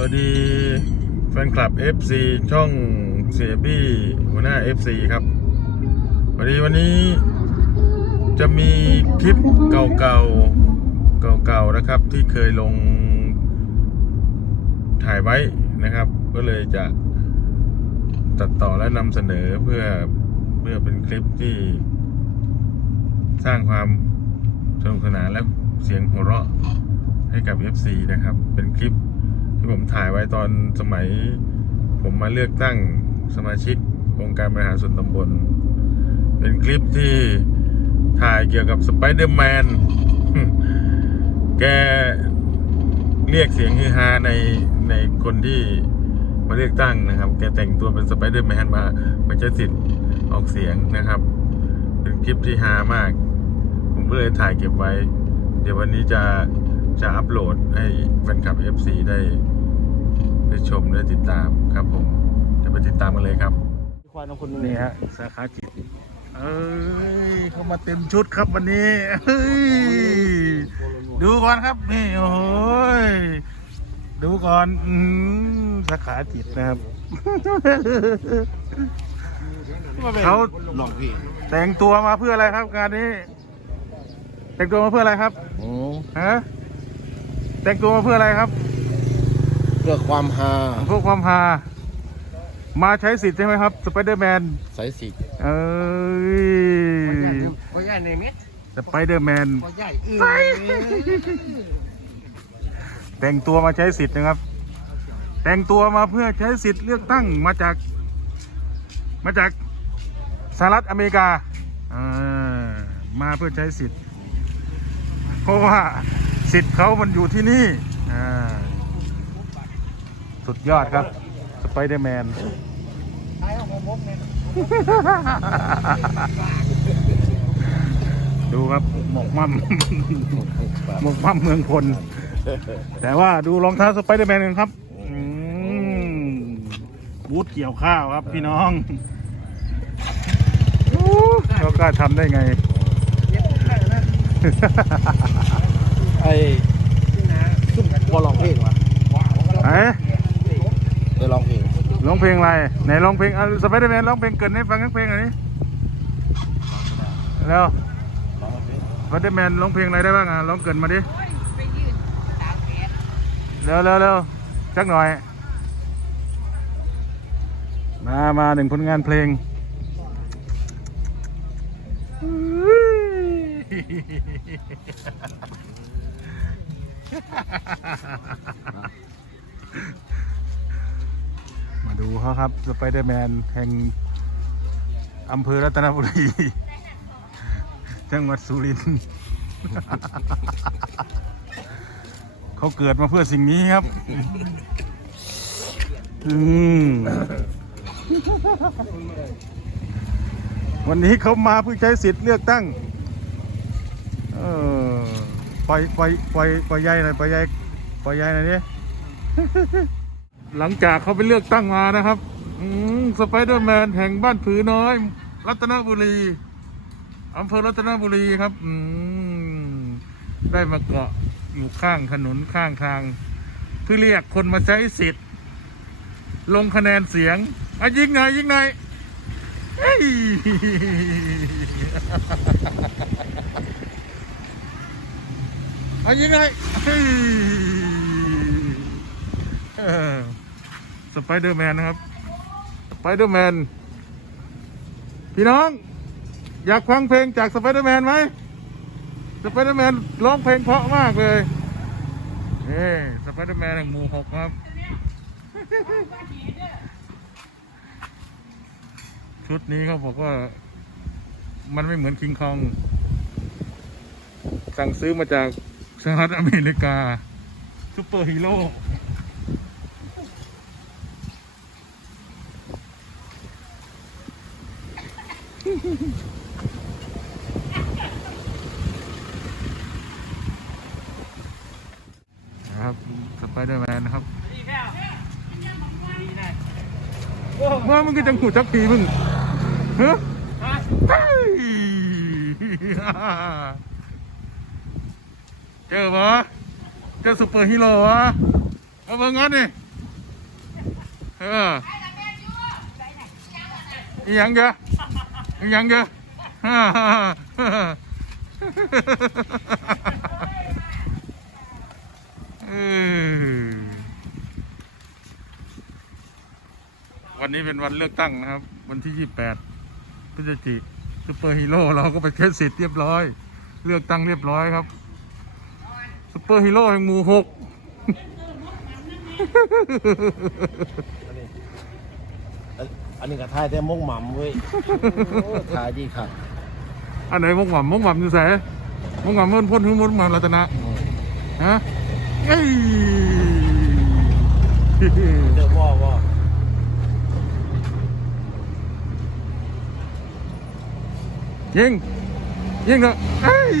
วัสดีครับสวัสดีแฟนคลับ FC ช่องเสียบี้หัวหน้า FC ครับวันนี้วันนี้จะมีคลิปเก่าๆเก่าๆนะครับ ที่เคยลงถ่ายไว้นะครับ ก็เลยจะตัดต่อและนำเสนอเพื่อเพื่อเป็นคลิปที่ สร้างความสนุกสนานและเสียงหัวเราะให้กับ FC นะครับ เป็นคลิป ที่ผมถ่ายไว้ตอนสมัย ผมมาเลือกตั้งสมาชิกองค์การบริหารส่วนตำบล เป็นคลิปที่ถ่ายเกี่ยวกับสไปเดอร์แมน แกเรียกเสียงฮือฮาในในคนที่มาเลือกตั้งนะครับ แกแต่งตัวเป็นสไปเดอร์แมนมามาใช้สิทธิ์ออกเสียงนะครับ เป็นคลิปที่ฮามาก ผมก็เลยถ่ายเก็บไว้ เดี๋ยววันนี้จะจะอัปโหลดให้แฟนคลับ FC ได้ ได้ชมได้ติดตามครับผม จะไปติดตามกันเลยครับควายน้องคนนี่ฮะสาขาจิตเอ้ยเข้ามาเต็มชุดครับวันนี้เฮ้ยดูก่อนครับนี่โอ้โหยดูก่อนอืมสาขาจิตนะครับ เขาลองพี่แต่งตัวมาเพื่ออะไรครับงานนี้ แต่งตัวมาเพื่ออะไรครับโอ้ฮะแต่งตัวมาเพื่ออะไรครับเพื่อความฮาเพื่อความฮามาใช้สิทธิ์ใช่ไหมครับสไปเดอร์แมนสายสิทธิ์เอ้ย có dài này mét สไปเดอร์แมน có dài y แต่งตัวมาใช้สิทธิ์นะครับ แต่งตัวมาเพื่อใช้สิทธิ์เลือกตั้งมาจาก มาจากสหรัฐอเมริกาอ่ามาเพื่อใช้สิทธิ์ เพราะว่าสิทธิ์เขามันอยู่ที่นี่อ่า สุดยอดครับ สไปเดอร์แมน ai không có mốt nè ดูครับ หมกมั่มหมกมั่มเมืองพลแต่ว่าดูรองเท้าสไปเดอร์แมนกันครับอืมบูทเกี่ยวข้าวครับพี่น้องโอ้เขากล้าทำได้ไงไอ้ซุ่มบอลองเพลงวะ ไหน ได้ลองเพลง ร้ องเพลงอะไรไหนร้องเพลงสไปเดอร์แมนร้องเพลงเกินให้ฟังทั้งเพลงอันนี้แล้วสไปเดอร์แมนร้องเพลงอะไรได้บ้างอะร้องเกินมาดิเร็วเร็วเร็วสักหน่อย มามาหนึ่งผลงานเพลงมา ดูเขาครับสไปเดอร์แมนแห่งอำเภอรัตนบุรี จังหวัดสุรินทร์เขาเกิดมาเพื่อสิ่งนี้ครับ อืมวันนี้เขามาเพื่อใช้สิทธิ์เลือกตั้ง เออปล่อยปล่อยปล่อยปล่อยใยหน่อยปล่อยใยปล่อยใยหน่อยดิ หลังจากเขาไปเลือกตั้งมานะครับสไปเดอร์แมนแห่งบ้านผือน้อย รัตนบุรีอำเภอรัตนบุรีครับได้มาเกาะอยู่ข้างถนนข้างทางเพื่อเรียกคนมาใช้สิทธิ์ ลงคะแนนเสียงอะยิงหน่อยยิงหน่อยเฮ้ยอะยิงหน่อยเฮ้ยเออ สไปเดอร์แมนนะครับ สไปเดอร์แมน พี่น้อง อยากฟังเพลงจากสไปเดอร์แมนไหม สไปเดอร์แมนร้องเพลงเพราะมากเลยเอ้สไปเดอร์แมนแห่งหมู่หกครับ ชุดนี้เขาบอกว่า มันไม่เหมือนคิงคอง สั่งซื้อมาจากสหรัฐอเมริกาซูเปอร์ฮีโร่ ครับสไปเดอร์แมนนะครับเมื่อมึงก็จังหูจักปีมึงฮะเฮ้ยเจอปะเจจะซุปเปอร์ฮีโร่วะเอาเบิ่งงั้นนี่เอออีหยังเด้ออีห ยังเด้ออวันนี้เป็นวันเลือกตั้งนะครับ วันที่ 28พฤศจิกซุปเปอร์ฮีโร่เราก็ไปเทสสิทธิ์เรียบร้อย เลือกตั้งเรียบร้อยครับซุปเปอร์ฮีโร่แห่งหมู่หก อันนี้ก็ทายแต่มกหม่ำเว้ยโอ้ทายดีค่ะอันไหนมกหม่ำมกหม่ำอยู่แสมกหม่ำมันพ่นหึ่งมกหม่ำรัตนะฮะเอ้ยเจอว่าว่ายิงยิงเถอะเอ้ย